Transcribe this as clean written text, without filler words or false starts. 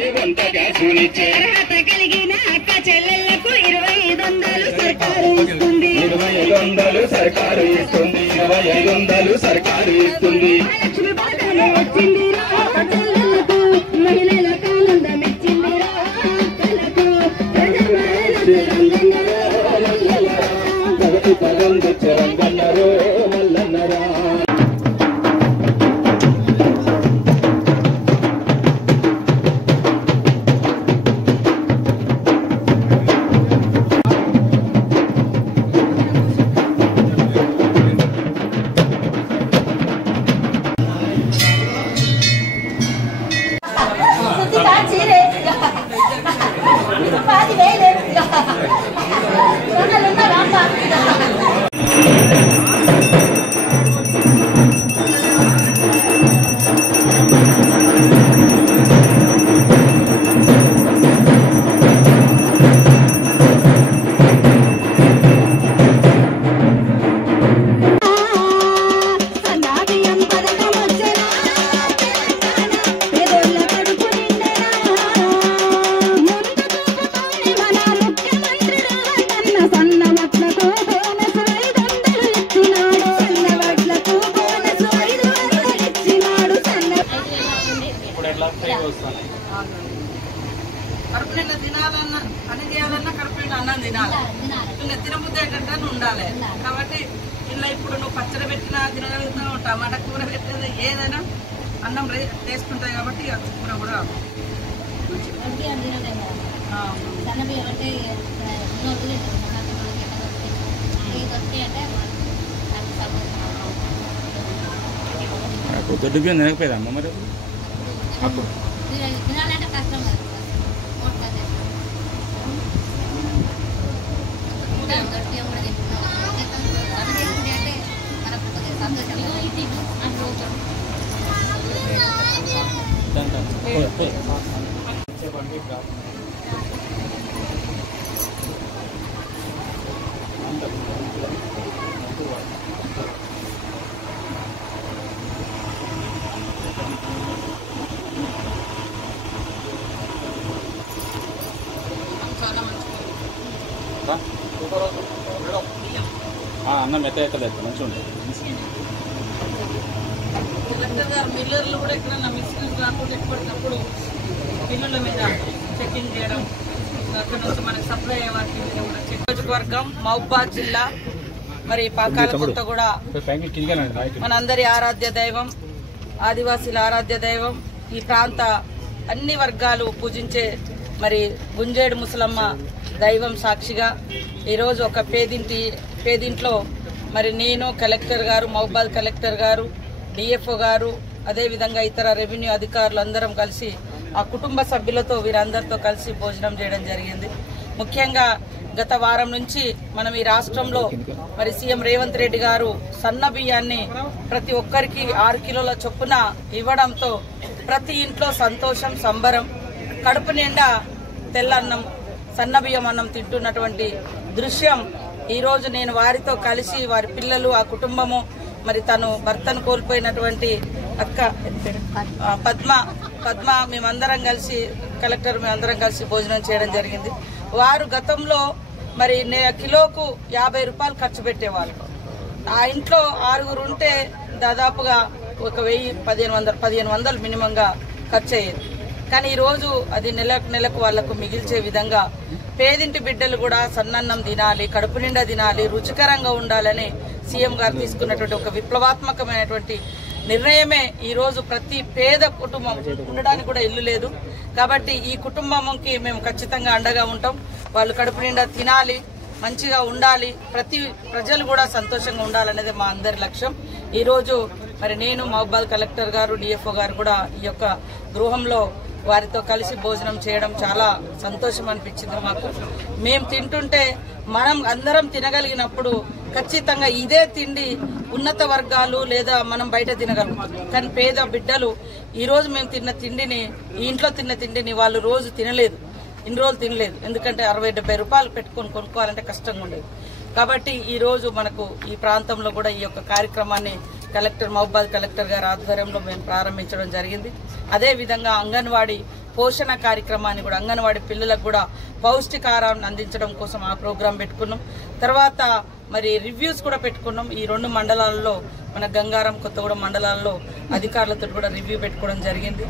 ప్రతి వంత గ్యాసునిచ్చే అర్హత కలిగిన అక్క చెల్లెళ్లకు 2500 సర్కారు ఇస్తుంది 2500 సర్కారు ఇస్తుంది 2500 సర్కారు ఇస్తుంది లక్ష్మి పాటలు వచ్చింది చెల్లెళ్లకు మహిళల కానందం ఇచ్చింది అక్కలకు ప్రగతి పదం తెచ్చరంగన్నారు మల్లన్నరా కడుపునిండా తినాలన్నా పని చేయాలన్నా కడుపునిండా అన్నం తినాలి. ఇంకా తినబుద్ధి ఏంటంటే ఉండాలి. కాబట్టి ఇలా ఇప్పుడు నువ్వు పచ్చడి పెట్టినా తినగలుగుతావు, టమాటా కూర పెట్టేది ఏదైనా అన్నం టేస్ట్ ఉంటాయి. కాబట్టి కూర కూడా దొడ్డు బియ్యం తినకపోయేదమ్మా మరి అప్పుడు తినాలంటే కష్టం కదా. గట్టిగా కూడా తింటున్నాం అంటే మనకు కొద్దిగా సంతోషం. అన్నం ఎత్తలేదు మంచిగా ఉంటుంది. కలెక్టర్ గారు మిల్లర్లు కూడా ఎక్కడన్నా మిస్యూజ్ రాకుండా ఎప్పటికప్పుడు మిల్లుల మీద చెకింగ్ చేయడం, అక్కడ నుంచి మనకి సప్లై అయ్యే వాటి మీద కూడా నియోజకవర్గం మహబూబాద్ జిల్లా మరి పాకాలకుంట కూడా మనందరి ఆరాధ్య దైవం, ఆదివాసీల ఆరాధ్య దైవం, ఈ ప్రాంత అన్ని వర్గాలు పూజించే మరి గుంజేడు ముసలమ్మ దైవం సాక్షిగా ఈరోజు ఒక పేదింట్లో మరి నేను, కలెక్టర్ గారు, మహబూబాద్ కలెక్టర్ గారు, డిఎఫ్ఓ గారు, అదేవిధంగా ఇతర రెవెన్యూ అధికారులు అందరం కలిసి ఆ కుటుంబ సభ్యులతో వీరందరితో కలిసి భోజనం చేయడం జరిగింది. ముఖ్యంగా గత వారం నుంచి మనం ఈ రాష్ట్రంలో మరి సీఎం రేవంత్ రెడ్డి గారు సన్న బియ్యాన్ని ప్రతి ఒక్కరికి 6 కిలోల చొప్పున ఇవ్వడంతో ప్రతి ఇంట్లో సంతోషం, సంబరం, కడుపు నిండా తెల్లన్నం, సన్న బియ్యం అన్నం తింటున్నటువంటి దృశ్యం ఈరోజు నేను వారితో కలిసి వారి పిల్లలు, ఆ కుటుంబము, మరి తను భర్తను కోల్పోయినటువంటి అక్క పద్మ మేమందరం కలిసి, కలెక్టర్ మేమందరం కలిసి భోజనం చేయడం జరిగింది. వారు గతంలో మరి కిలోకు 50 రూపాయలు ఖర్చు పెట్టేవాళ్ళు. ఆ ఇంట్లో 6గురు ఉంటే దాదాపుగా 1500 మినిమంగా ఖర్చు అయ్యేది. కానీ ఈరోజు అది నెలకు వాళ్లకు మిగిల్చే విధంగా పేదింటి బిడ్డలు కూడా సన్నన్నం తినాలి, కడుపు నిండా తినాలి, రుచికరంగా ఉండాలని సీఎం గారు తీసుకున్నటువంటి ఒక విప్లవాత్మకమైనటువంటి నిర్ణయమే ఈరోజు ప్రతి పేద కుటుంబం ఉండడానికి కూడా ఇల్లు లేదు. కాబట్టి ఈ కుటుంబంకి మేము ఖచ్చితంగా అండగా ఉంటాం. వాళ్ళు కడుపు నిండా తినాలి, మంచిగా ఉండాలి, ప్రతి ప్రజలు కూడా సంతోషంగా ఉండాలనేది మా అందరి లక్ష్యం. ఈరోజు మరి నేను, మహబూబాద్ కలెక్టర్ గారు, డిఎఫ్ఓ గారు కూడా ఈ యొక్క గృహంలో వారితో కలిసి భోజనం చేయడం చాలా సంతోషం అనిపించింది మాకు. మేము తింటుంటే మనం అందరం తినగలిగినప్పుడు ఖచ్చితంగా ఇదే తిండి ఉన్నత వర్గాలు లేదా మనం బయట తినగలుగుతాం. కానీ పేద బిడ్డలు ఈరోజు మేము తిన్న తిండిని, ఈ ఇంట్లో తిన్న తిండిని వాళ్ళు రోజు తినలేదు, ఇన్ని రోజులు తినలేదు. ఎందుకంటే 60-70 రూపాయలు పెట్టుకొని కొనుక్కోవాలంటే కష్టంగా ఉండేది. కాబట్టి ఈ రోజు మనకు ఈ ప్రాంతంలో కూడా ఈ యొక్క కార్యక్రమాన్ని మహబూబాద్ కలెక్టర్ గారి ఆధ్వర్యంలో మేము ప్రారంభించడం జరిగింది. అదేవిధంగా అంగన్వాడీ పోషణ కార్యక్రమాన్ని కూడా అంగన్వాడీ పిల్లలకు కూడా పౌష్టికాహారాన్ని అందించడం కోసం ఆ ప్రోగ్రాం పెట్టుకున్నాం. తర్వాత మరి రివ్యూస్ కూడా పెట్టుకున్నాం. ఈ 2 మండలాల్లో మన గంగారం, కొత్తగూడెం మండలాల్లో అధికారులతో కూడా రివ్యూ పెట్టుకోవడం జరిగింది.